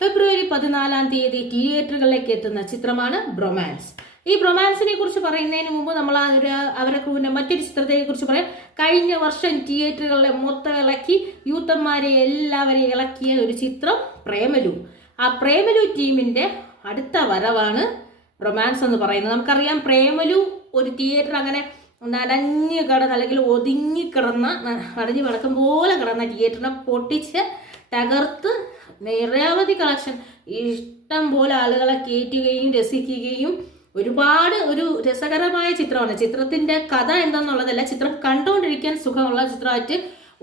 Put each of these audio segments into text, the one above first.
ഫെബ്രുവരി 14 തിയേറ്ററുകളിലേക്ക് എത്തുന്ന ചിത്രമാണ് ബ്രൊമാൻസ്. ഈ ബ്രൊമാൻസിനെ കുറിച്ച് പറയുന്നതിന് മുമ്പ് നമ്മൾ അവരെ മറ്റൊരു ചിത്രത്തെ കുറിച്ച് പറയാം. കഴിഞ്ഞ വർഷം തിയേറ്ററുകളിലെ മൊത്തം ഇളക്കി യൂത്തന്മാരെ എല്ലാവരെയും ഇളക്കിയ ഒരു ചിത്രം പ്രേമലു. ആ പ്രേമലു ടീമിന്റെ അടുത്ത വരവാണ് റൊമാൻസ് എന്ന് പറയുന്നത്. നമുക്കറിയാം, പ്രേമലു ഒരു തിയേറ്റർ അങ്ങനെ നനഞ്ഞു കിടന്ന് അല്ലെങ്കിൽ ഒതുങ്ങിക്കിടന്ന അടഞ്ഞു വിളക്കം പോലെ കിടന്ന തിയേറ്ററിനെ പൊട്ടിച്ച് തകർത്ത് നിരവധി കളക്ഷൻ ഇഷ്ടം പോലെ ആളുകളെ കയറ്റുകയും രസിക്കുകയും ഒരുപാട് ഒരു രസകരമായ ചിത്രമാണ്. ചിത്രത്തിൻ്റെ കഥ എന്താണെന്നുള്ളതല്ല, ചിത്രം കണ്ടുകൊണ്ടിരിക്കാൻ സുഖമുള്ള ചിത്രമായിട്ട്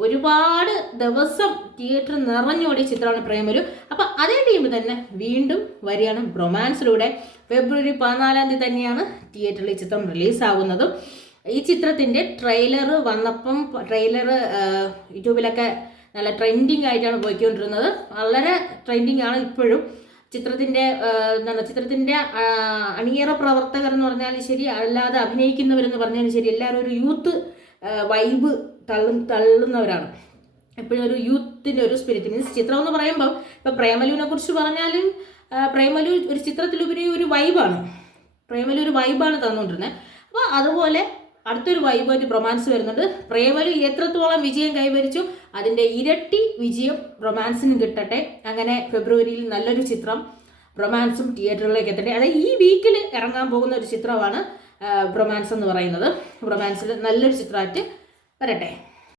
ഒരുപാട് ദിവസം തിയേറ്റർ നിറഞ്ഞോടിയ ചിത്രമാണ് പ്രേമലു. അപ്പം അതേ ടീം തന്നെ വീണ്ടും വരികയാണ് ബ്രൊമാൻസിലൂടെ. ഫെബ്രുവരി 14 തന്നെയാണ് തിയേറ്ററിൽ ഈ ചിത്രം റിലീസാവുന്നതും. ഈ ചിത്രത്തിൻ്റെ ട്രെയിലർ വന്നപ്പം ട്രെയിലർ യൂട്യൂബിലൊക്കെ നല്ല ട്രെൻഡിങ് ആയിട്ടാണ് പോയിക്കൊണ്ടിരുന്നത്. വളരെ ട്രെൻഡിങ് ആണ് ഇപ്പോഴും. ചിത്രത്തിൻ്റെ അണിയറ പ്രവർത്തകർ എന്ന് പറഞ്ഞാലും ശരി, അല്ലാതെ അഭിനയിക്കുന്നവരെന്ന് പറഞ്ഞാലും ശരി, എല്ലാവരും ഒരു യൂത്ത് വൈബ് തള്ളുന്നവരാണ്. എപ്പോഴും ഒരു യൂത്തിൻ്റെ ഒരു സ്പിരിറ്റ്. ചിത്രം എന്ന് പറയുമ്പോൾ ഇപ്പം പ്രേമലുവിനെ കുറിച്ച് പറഞ്ഞാലും പ്രേമലു ഒരു ചിത്രത്തിലുപരി ഒരു വൈബാണ്. പ്രേമലു ഒരു വൈബാണ് തന്നുകൊണ്ടിരുന്നത്. അപ്പോൾ അതുപോലെ അടുത്തൊരു വൈബായിട്ട് റൊമാൻസ് വരുന്നുണ്ട്. പ്രേമലു എത്രത്തോളം വിജയം കൈവരിച്ചു അതിൻ്റെ ഇരട്ടി വിജയം റൊമാൻസിനും കിട്ടട്ടെ. അങ്ങനെ ഫെബ്രുവരിയിൽ നല്ലൊരു ചിത്രം റൊമാൻസും തിയേറ്ററിലേക്ക് എത്തട്ടെ. അതായത് ഈ വീക്കിൽ ഇറങ്ങാൻ പോകുന്ന ഒരു ചിത്രമാണ് റൊമാൻസ് എന്ന് പറയുന്നത്. റൊമാൻസിൽ നല്ലൊരു ചിത്രമായിട്ട് വരട്ടെ.